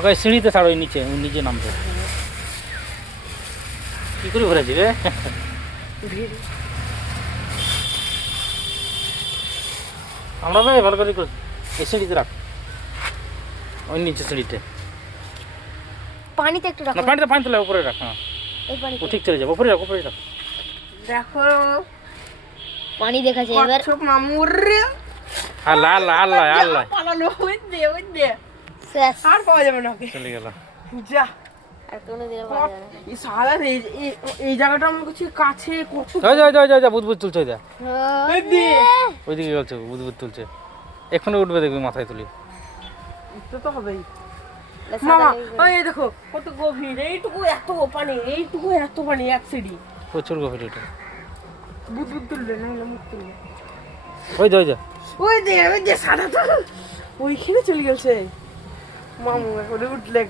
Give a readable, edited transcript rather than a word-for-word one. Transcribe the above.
ওকে সিঁড়িতে ছাড়ো নিচে নিচে নামবে কি করে ঘুরে যাবে আমরা ভাই ভালো করে এই সিঁড়িতে রাখ ওই নিচে সিঁড়িতে পানিতে একটু রাখো না পানিতে পানি তুলে উপরে রাখ হ্যাঁ এই পানিতে ও ঠিক চলে যাবে উপরে রাখ দেখো পানি দেখাচ্ছে এবার কচ্ছপ মামুর রে আল্লাহ আল্লাহ আল্লাহ আল্লাহ পালালো ওই দে শেষ আর পাওয়া যাবে না ওকে চলে গেল যা আর কোনো দিন পাওয়া যাবে না এই সারা এই জায়গাটা আমার কাছে কাছে কত ওই যা যা যা বুদবুদ তুলছে ওই যা ওই দে ওইদিকে গেছে বুদবুদ তুলছে এখনো উঠবে দেখবি মাথায় তুলি তো হবেই মামা ওই দেখো কত গভীর এইটুকু এত পানি এক সিঁড়ি প্রচুর গভীর ওটা বুদবুদ তুলবে না হলে মুখ তুলবে ওই যা ওই দে সাদা তো ওইখানে চলে গেছে মামু এখন উঠলে